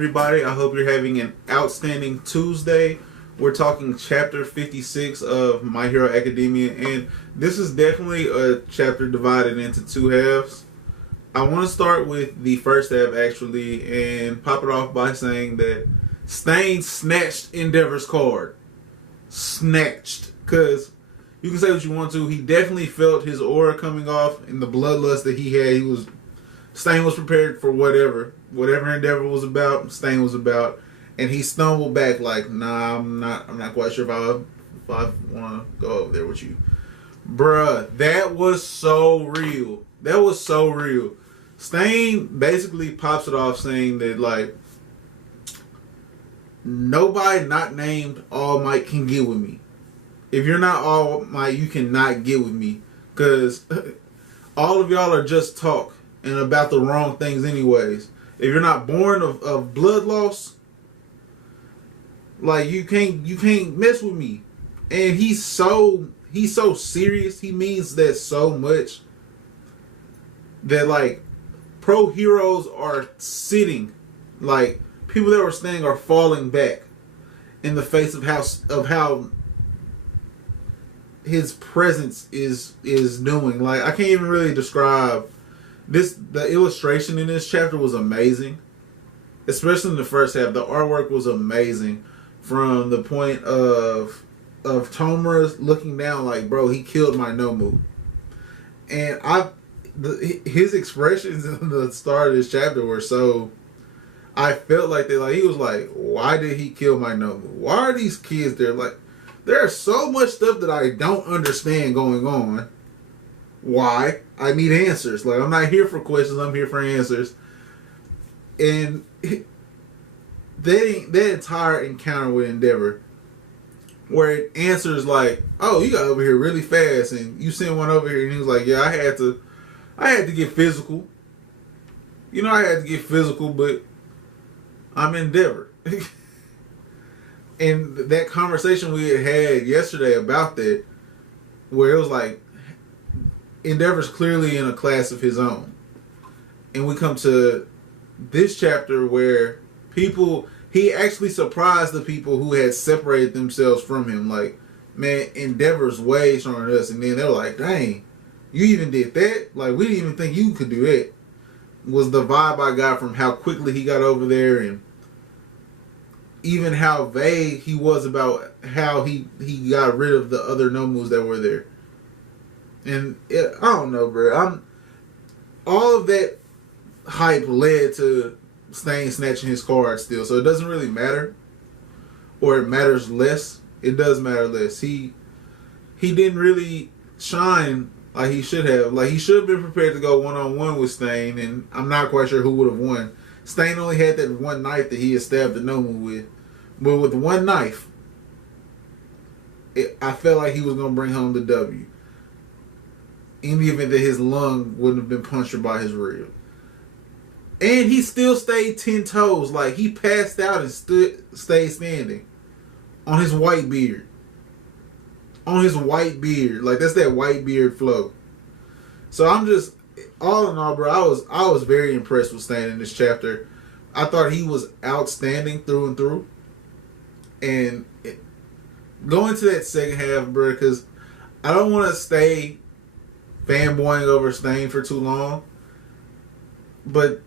everybody? I hope you're having an outstanding Tuesday. We're talking chapter 56 of My Hero Academia, and this is definitely a chapter divided into two halves. I want to start with the first half, actually, and pop it off by saying that Stain snatched Endeavor's card. Snatched. Because you can say what you want to. He definitely felt his aura coming off and the bloodlust that he had. Stain was prepared for whatever Endeavor was about, Stain was about, and he stumbled back like, nah, I'm not quite sure if I want to go over there with you. Bruh, that was so real. That was so real. Stain basically pops it off saying that, like, nobody not named All Might can get with me. If you're not All Might, you cannot get with me. Because all of y'all are just talk and about the wrong things anyways. If you're not born of blood loss, like, you can't mess with me. And he's so serious. He means that so much that, like, pro heroes are sitting, like, people that were standing are falling back in the face of how his presence is doing. Like, I can't even really describe this. The illustration in this chapter was amazing, especially in the first half. The artwork was amazing from the point of Tomura looking down like, bro, he killed my Nomu. And his expressions in the start of this chapter were so, I felt like he was like, why did he kill my Nomu? Why are these kids there? Like, there's so much stuff that I don't understand going on. Why? I need answers. Like, I'm not here for questions, I'm here for answers. And that entire encounter with Endeavor, where it answers like, oh, you got over here really fast, and you sent one over here, and he was like, yeah, I had to get physical. You know, I had to get physical, but I'm Endeavor. And that conversation we had yesterday about that, where it was like, Endeavor's clearly in a class of his own. And we come to this chapter where he actually surprised the people who had separated themselves from him. Like, man, Endeavor's way stronger than us. And then they were like, dang, you even did that? Like, we didn't even think you could do that. Was the vibe I got from how quickly he got over there, and even how vague he was about how he got rid of the other Nomus that were there. And I don't know, bro. All of that hype led to Stain snatching his card still, so it doesn't really matter, or it matters less. It does matter less. He didn't really shine like he should have. Like, he should have been prepared to go one-on-one with Stain, and I'm not quite sure who would have won. Stain only had that one knife that he had stabbed the Nomu with, but with one knife, I felt like he was going to bring home the W. In the event that his lung wouldn't have been punctured by his rib. And he still stayed 10 toes. Like, he passed out and stayed standing. On his white beard. On his white beard. Like, that's that white beard flow. So I'm just, all in all, bro, I was very impressed with Stain in this chapter. I thought he was outstanding through and through. And going to that second half, bro, because I don't want to stay fanboying over Stain for too long, but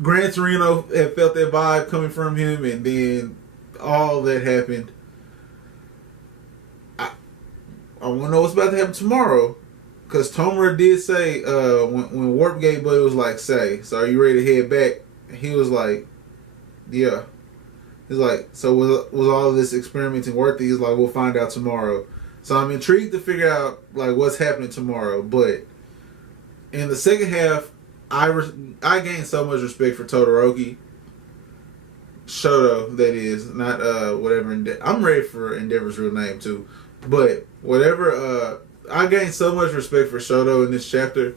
Gran Torino had felt that vibe coming from him, and then all that happened. I want to know what's about to happen tomorrow, because Tomura did say when Warp Gate Buddy was like, say, so are you ready to head back? He was like, yeah. He's like, so was all of this experimenting worth it? He's like, we'll find out tomorrow. So I'm intrigued to figure out, like, what's happening tomorrow. But in the second half, I gained so much respect for Todoroki. Shoto, that is. Not whatever. I'm ready for Endeavor's real name, too. But whatever. I gained so much respect for Shoto in this chapter,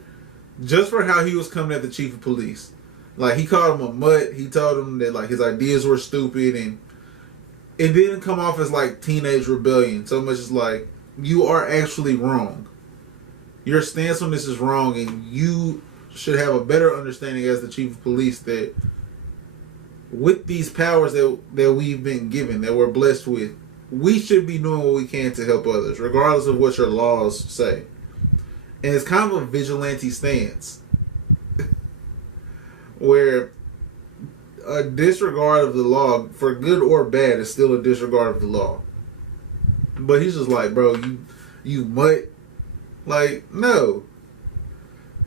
just for how he was coming at the chief of police. Like, he called him a mutt. He told him that, like, his ideas were stupid. And it didn't come off as, like, teenage rebellion. So much as, like, you are actually wrong. Your stance on this is wrong, and you should have a better understanding as the chief of police that with these powers that we've been given, that we're blessed with, we should be doing what we can to help others, regardless of what your laws say. And it's kind of a vigilante stance where a disregard of the law, for good or bad, is still a disregard of the law. But he's just like, bro, you mutt. Like, no.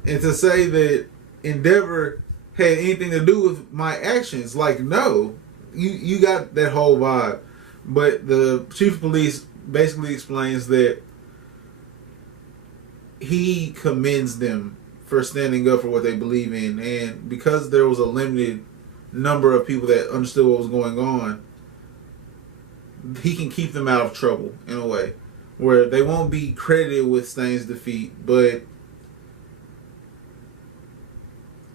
And to say that Endeavor had anything to do with my actions, like, no. You got that whole vibe. But the chief of police basically explains that he commends them for standing up for what they believe in. And because there was a limited number of people that understood what was going on, he can keep them out of trouble in a way where they won't be credited with Stain's defeat, but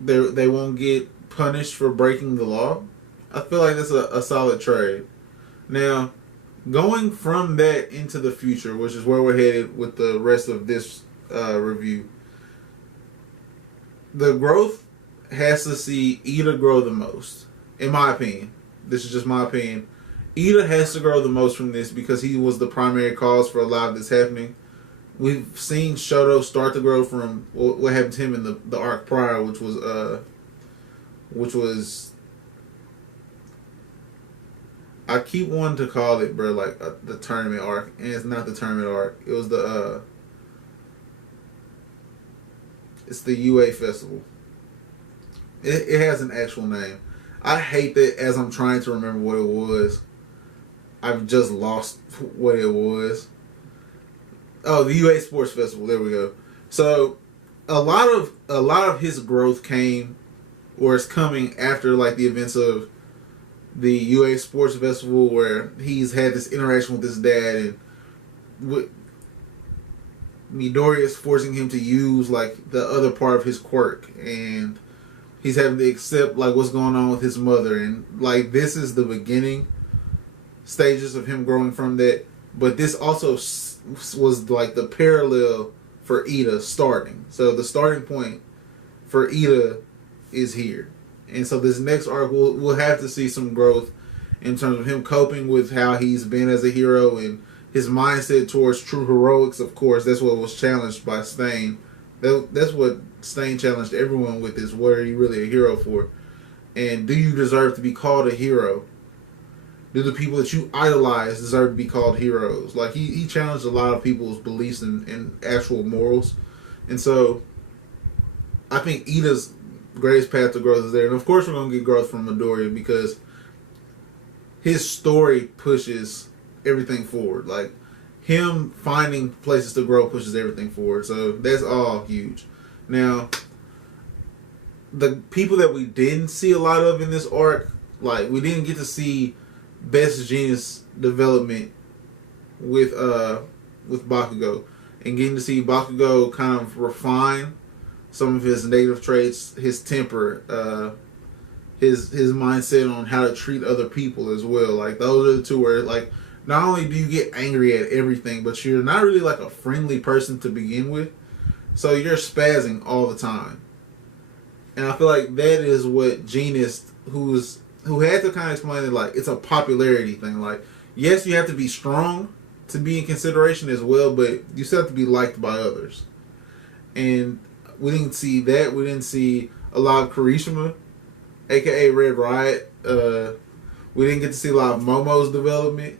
they won't get punished for breaking the law. I feel like that's a solid trade. Now, going from that into the future, which is where we're headed with the rest of this review, the growth has to see Ida grow the most, in my opinion. This is just my opinion. Ida has to grow the most from this because he was the primary cause for a lot of this happening. We've seen Shoto start to grow from what happened to him in the arc prior, which was I keep wanting to call it, bro, like the tournament arc, and it's not the tournament arc. It was it's the UA festival. It has an actual name. I hate that as I'm trying to remember what it was, I've just lost what it was. Oh, the UA Sports Festival. There we go. So a lot of his growth came, or is coming after like the events of the UA Sports Festival, where he's had this interaction with his dad, and with Midoriya is forcing him to use like the other part of his quirk, and he's having to accept like what's going on with his mother, and like this is the beginning stages of him growing from that. But this also was like the parallel for Ida starting. So the starting point for Ida is here. And so this next arc, we'll have to see some growth in terms of him coping with how he's been as a hero and his mindset towards true heroics. Of course, that's what was challenged by Stain. That's what Stain challenged everyone with, is what are you really a hero for? And do you deserve to be called a hero? Do the people that you idolize deserve to be called heroes? Like, he challenged a lot of people's beliefs and actual morals. And so I think Ida's greatest path to growth is there. And of course we're going to get growth from Midoriya because his story pushes everything forward. Like, him finding places to grow pushes everything forward. So that's all huge. Now, the people that we didn't see a lot of in this arc, like, we didn't get to see Best Genius development with Bakugo, and getting to see Bakugo kind of refine some of his negative traits, his temper, his mindset on how to treat other people as well. Like, those are the two where, like, not only do you get angry at everything, but you're not really like a friendly person to begin with. So you're spazzing all the time. And I feel like that is what Genius, who had to kind of explain it, like, it's a popularity thing. Like, yes, you have to be strong to be in consideration as well, but you still have to be liked by others. And we didn't see that. We didn't see a lot of Kirishima, aka Red Riot. We didn't get to see a lot of Momo's development.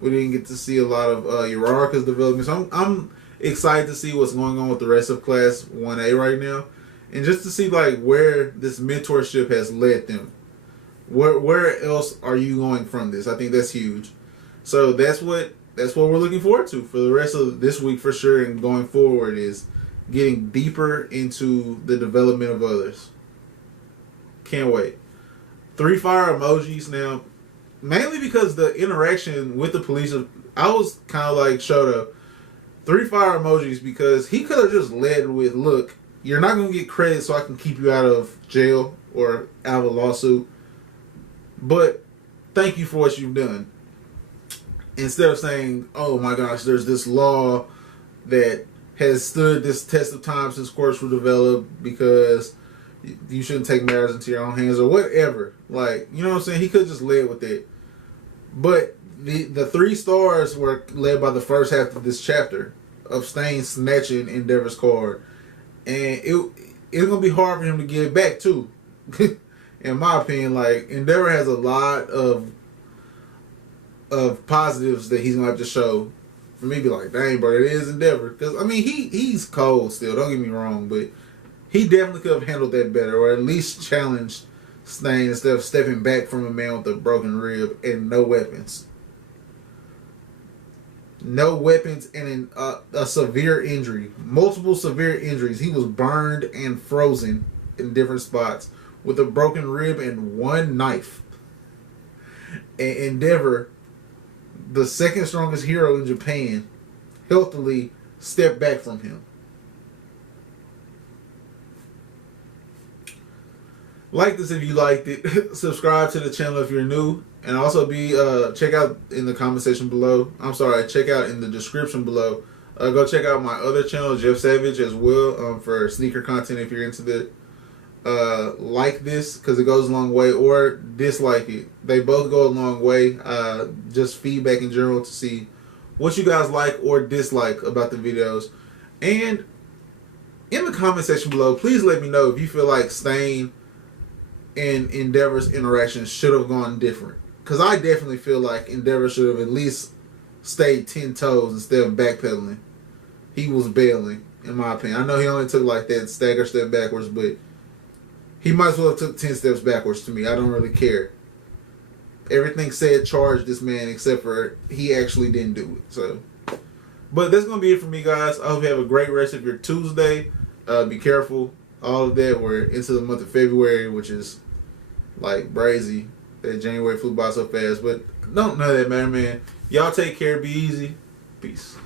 We didn't get to see a lot of Uraraka's development. So I'm excited to see what's going on with the rest of Class 1A right now, and just to see like where this mentorship has led them. Where else are you going from this? I think that's huge. So that's what we're looking forward to for the rest of this week for sure, and going forward is getting deeper into the development of others. Can't wait. 3 fire emojis now, mainly because the interaction with the police, I was kind of like Shoto. 3 fire emojis because he could have just led with, look, you're not going to get credit so I can keep you out of jail or out of a lawsuit, but thank you for what you've done. Instead of saying, oh my gosh, there's this law that has stood this test of time since courts were developed because you shouldn't take matters into your own hands or whatever. Like, you know what I'm saying? He could just led with it. But the 3 stars were led by the first half of this chapter of Stain snatching Endeavor's card. And it's going to be hard for him to get it back, too. In my opinion, like, Endeavor has a lot of positives that he's going to have to show for me to be like, dang, bro, it is Endeavor. Because, I mean, he's cold still, don't get me wrong, but he definitely could have handled that better, or at least challenged Stain instead of stepping back from a man with a broken rib and no weapons. No weapons and a severe injury. Multiple severe injuries. He was burned and frozen in different spots with a broken rib and 1 knife. And Endeavor, the second strongest hero in Japan, healthily stepped back from him. Like this if you liked it. Subscribe to the channel if you're new. And also check out in the comment section below. I'm sorry, check out in the description below. Go check out my other channel, Jeff Savage, as well, for sneaker content if you're into the like this, because it goes a long way, or dislike it. They both go a long way. Just feedback in general to see what you guys like or dislike about the videos. And in the comment section below, please let me know if you feel like Stain and Endeavor's interactions should have gone different. Because I definitely feel like Endeavor should have at least stayed 10 toes instead of backpedaling. He was bailing, in my opinion. I know he only took like that stagger step backwards, but he might as well have took 10 steps backwards to me. I don't really care. Everything said charge this man, except for he actually didn't do it. So, but that's going to be it for me, guys. I hope you have a great rest of your Tuesday. Be careful. All of that. We're into the month of February, which is like crazy. That January flew by so fast. But none of that matter, man. Y'all take care. Be easy. Peace.